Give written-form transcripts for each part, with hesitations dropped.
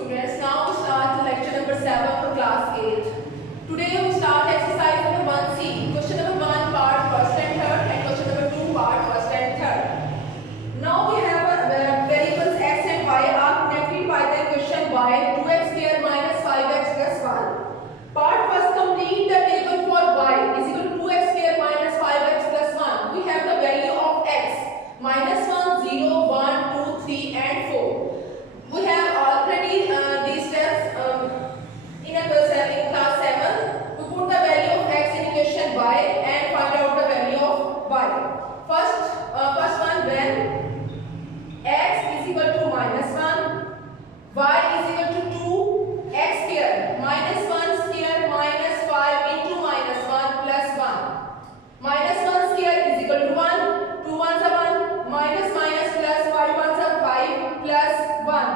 students, now we start lecture number 7 for class 8. Today we start exercise number 1C. Question number 1 part first and third, and question number 2 part first and third. Now we have variables x and y are connected by the equation y 2x square minus 5x plus 1. Part first, complete the table for y is equal to 2x square minus 5x plus 1. We have the value of x minus 1, 0, 1, 2, 3 and 4. We have already these steps in class 7 to put the value of x in equation y and find out the value of y. First one, when x is equal to minus 1, y is equal to 2, x square minus 1 square minus 5 into minus 1 plus 1. Minus 1 square is equal to 1, 2 ones are 1, minus minus plus 5 ones are 5 plus 1.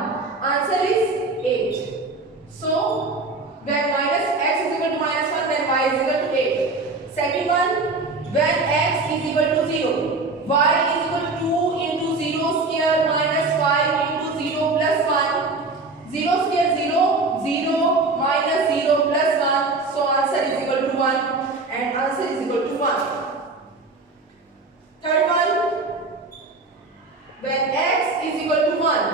Answer is 8. So, when minus x is equal to minus 1, then y is equal to 8. Second one, when x is equal to 0, y is equal to 2 into 0 square minus 5 into 0 plus 1. 0 square 0, 0 minus 0 plus 1. So, answer is equal to 1 and answer is equal to 1. Third one, when x is equal to 1,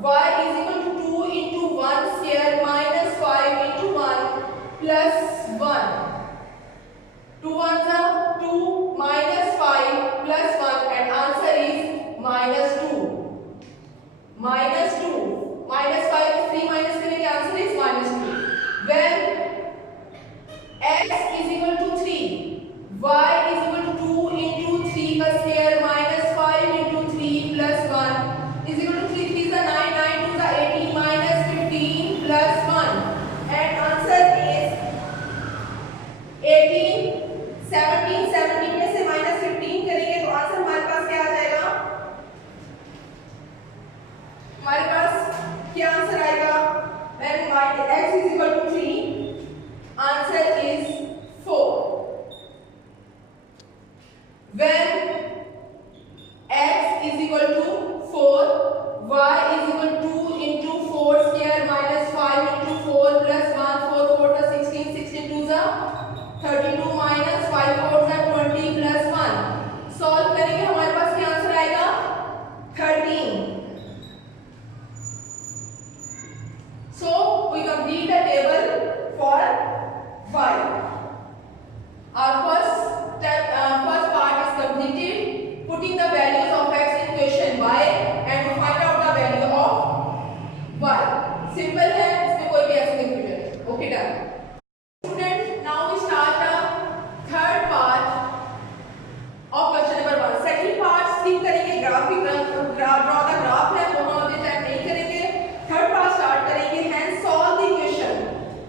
y is equal to 2 into 1 square minus 5 into 1 plus 1. 2 ones are 2 minus 5 plus 1 and answer is minus 2. Minus 2. Minus 5 3 minus करेंगे, answer is minus 2. When x is equal to 3, y is equal to 2 into 3 का square minus 5 into 3 plus 1 is equal to 3 3 is 9, 9 2 is 18 minus 15 plus 1 and answer is 18. 17 17 में से minus 15 करेंगे तो answer हमारे पास क्या आ जाएगा? हमारे पास क्या आंसर आएगा? When x is equal to 3, answer is 4. When x is equal to 4, y is equal to 2 into 4 square minus 5 into 4 plus 1, 4 4 plus 16, 16 2 is 32 minus 5 4 is 20 plus 1. Solve करेंगे, हमारे पास क्या आंसर आएगा? 13. So we complete the table for y. Our first part is completed, putting the values of x in equation y and to find out the value of y. Simple है, इसमें कोई भी ऐसा confusion नहीं. Okay, done. Student, now we start the third part of question number 1. Second part skip करेंगे, draw the graph है वो हम अभी टाइम नहीं करेंगे. Third part start करेंगे. Hence solve the equation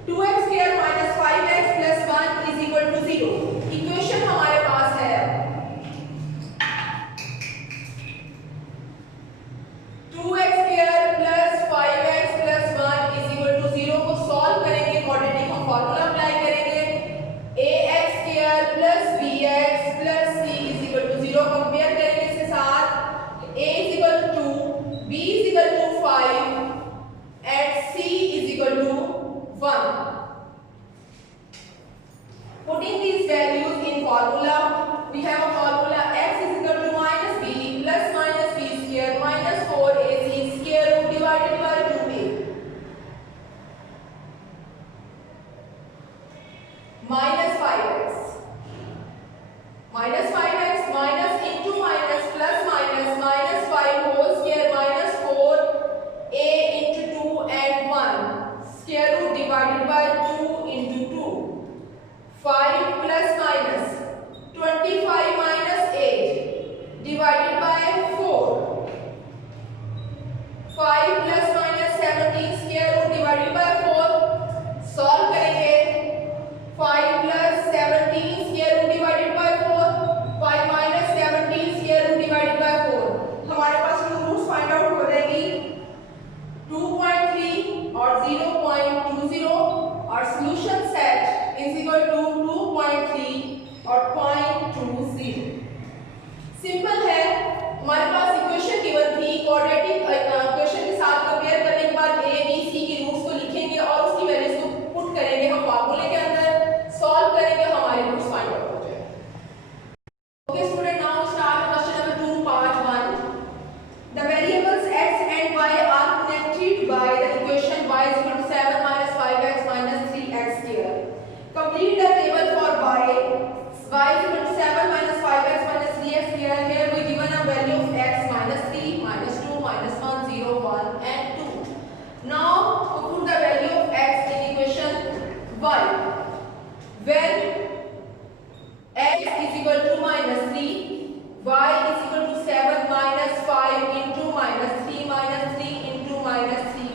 2x square minus 5x plus 1 is equal to 0. Equation हमारे पास है 2x square plus 5x plus 1 is equal to 0 को solve करेंगे. quadratic हम formula apply करेंगे. ax square plus bx plus c is equal to 0 compare करेंगे इसके साथ. a is equal to 2, b is equal to 5 and c is equal to 1. Putting these values in formula, we have a formula x is equal to minus b plus minus b square minus 4ac square root divided by 2a. Minus 5x. Minus 5x minus into minus plus minus minus 5 whole square minus 4a into 2 and 1 square root divided by 2 into 2. 5 plus minus 25 minus 8 divided by 4. 5 plus minus 17 square root divided by 4. Solve करेंगे. 5 plus 17 square root divided by 4. 5 minus 17 square root divided by 4. हमारे पास two roots find out हो जाएगी. 2.3 और 0.20 और solution set is equal to 2.3 और 0.20. Simple है, हमारे पास इक्वेशन गिवन थी. क्वाड्रेटिक इक्वेशन के साथ कंपेयर करने के बाद a b c की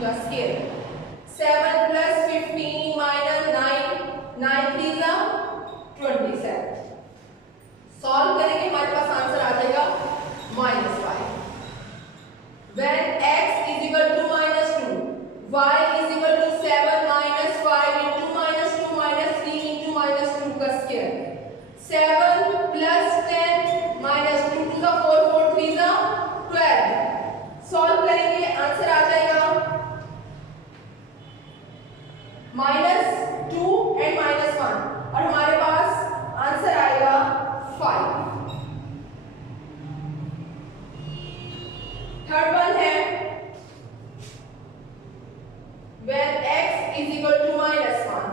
का स्केयर। 7 plus 15 minus 9, 9 3 जा 27। सॉल्व करेंगे हमारे पास आंसर आ जाएगा -5। When x is equal to -2, y is equal to 7 minus 5 into -2 minus 3 into -2 का square. 7 plus 10 minus 2 to the 4 4 3 जा 12। सॉल्व करेंगे आंसर आ जाएगा -2 and -1 और हमारे पास आंसर आएगा 5। थर्ड वन है when x is equal to -1,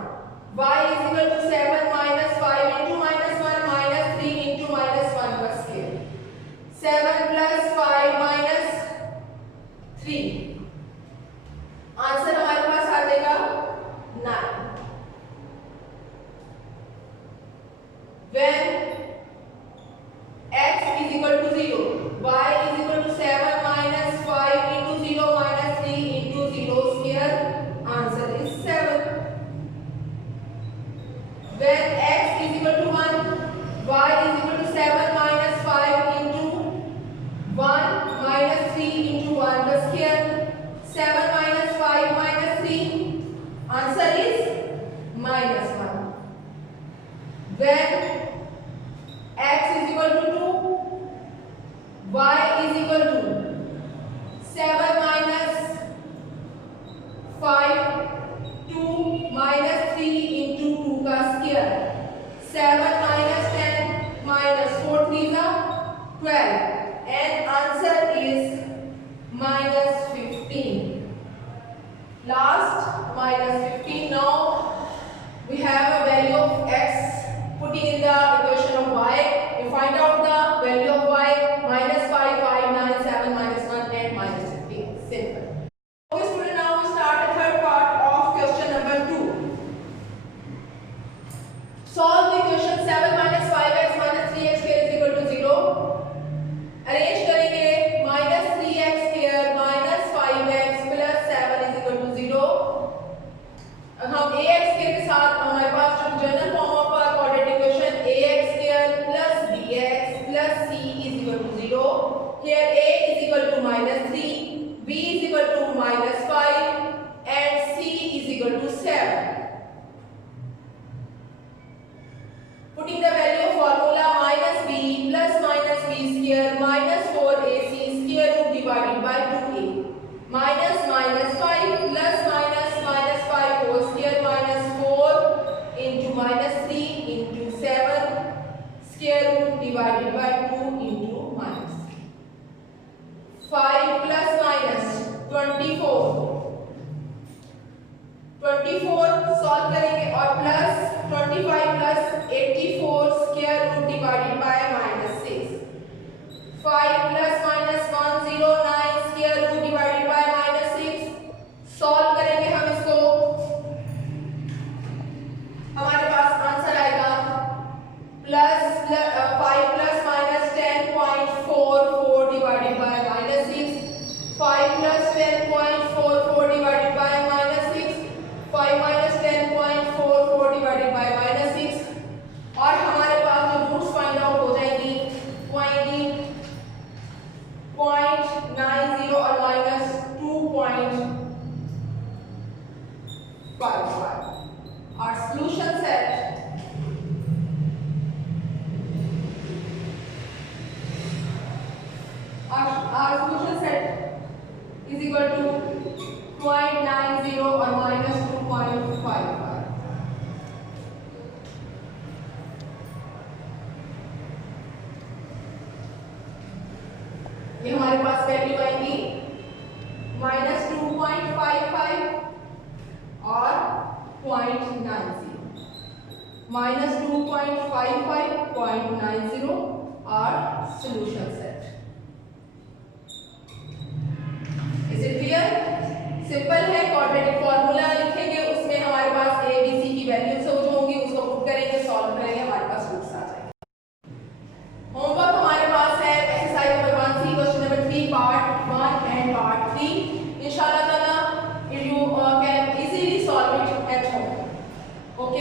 y is equal to 7 minus 5 into -1 minus 3 into -1 का स्केयर। 7 plus 5 minus 3, आंसर हमारे पास आ जाएगा 9। when x is equal to 0, y is equal to 7 minus 5 into 0 minus 3 into 0 square, answer is 7। when x is equal to 1, y is equal to 7 minus 5 into 1 minus 3 into 1 का square। 7 minus 5 minus 3, answer is -1। when x is equal to 2, y is equal to 7 minus 5 2 minus 3 into 2 का square. 7 minus 10 minus 4 3 जा 12 and answer is -15। last -15। now we have a value of x putting in the equation of y. We find out the value of y -5 5 9 7 -1 and -15. Simple. Okay student, now we start the third part of question number 2. Solve the equation 7 minus 5x minus 3x square is equal to 0. Arrange करेंगे -3x square minus 5x plus 7 is equal to 0. हम ax square के साथ हमारे पास जो general form of quadratic equation ax square plus bx plus c is equal to 0. Here a is equal to -3, b is equal to -5 and c is equal to 7. Putting the value of formula -b plus -b square minus 4ac square root divided by 2a minus -5 plus -5 whole square minus 4 into -3 into 7 square root divided by 2 into -3. 5 plus minus 24 solve करेंगे और plus 25 plus 84 square root divided by -6। 5 plus -109 square root divided by -6। Solve करेंगे हम इसको, हमारे पास answer आएगा plus 5 plus -10.44 divided by -6। 5 plus 10.44 divided by -6, 5 minus 10.44 divided by -6 और हमारे पास जो रूट्स फाइंड आउट हो जाएंगी 0.90 और -2.55। Our solution set is equal to 0.90 और -2.55। ये हमारे पास वैल्यू आएंगी -2.55 और 0.90, -2.55 0.90 और सोल्यूशन